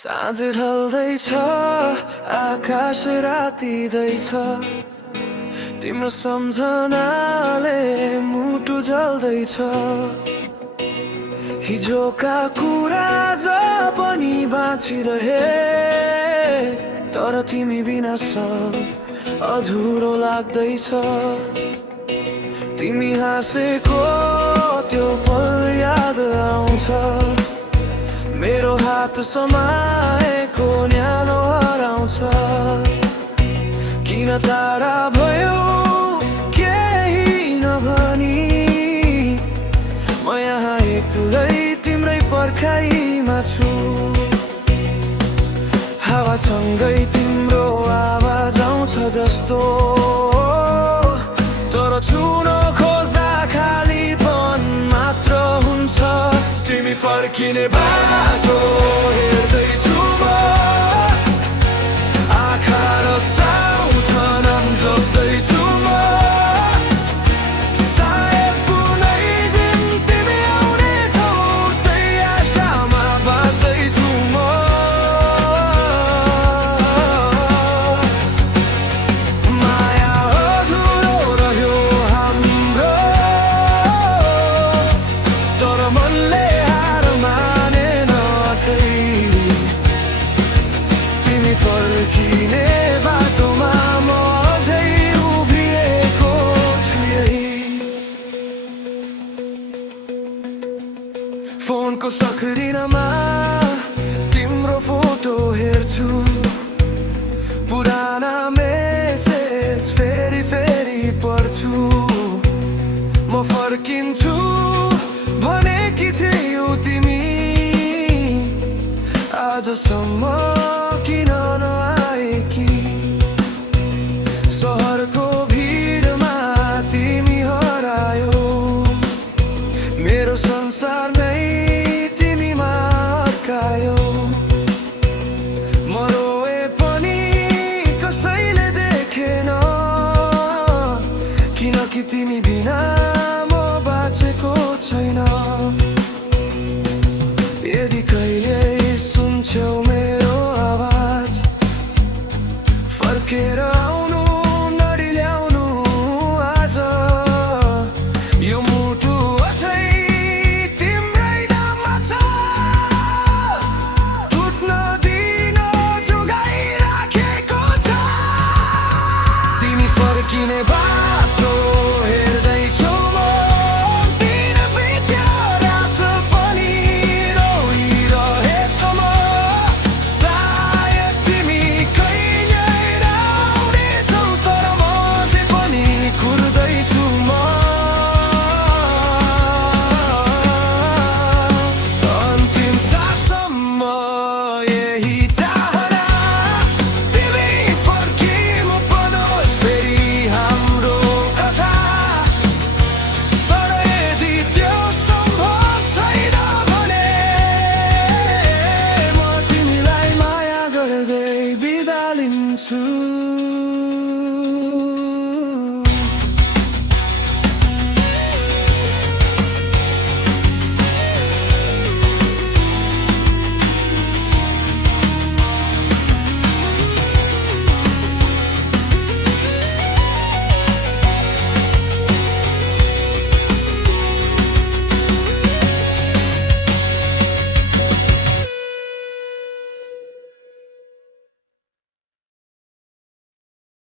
साँझ ढल्दैछ आकाश रातिँदैछ तिम्रो सम्झनाले मुटु जल्दैछ हिजोका कुरा आज पनि बाँचिरहे तर तिमी बिना सब अधुरो लाग्दैछ तिमी हाँसेको त्यो पल याद आउँछ मेरो हात समाएको न्यानो हराउँछ किन टाढा भयो केही नभनी म यहाँ एक्लै तिम्रै पर्खाइमा छु हावासँगै तिम्रो आवाज आउँछ जस्तो तर छुन खोज्दा खालीपन मात्र हुन्छ तिमी फर्किने बाटो हेर्दैछु म आँखा रसाउँछ नाम जप्दैछु म सायद कुनै दिन तिमी आउनेछौ त्यही आशामा बाँच्दैछु म माया अधुरो रह्यो हाम्रो तर मनले फर्किने बाटोमा म अझै उभिएको छु यही फोनको सक्रिनमा तिम्रो फोटो हेर्छु पुराना मेसेज फेरि फेरि पढ्छु म फर्किन्छु भनेकी थियौ तिमी आजसम्म किन नआएकी सहरको भिडमा तिमी हरायो मेरो संसार नै तिमीमा अड्कायो म रोए पनि कसैले देखेन किनकि तिमी बिना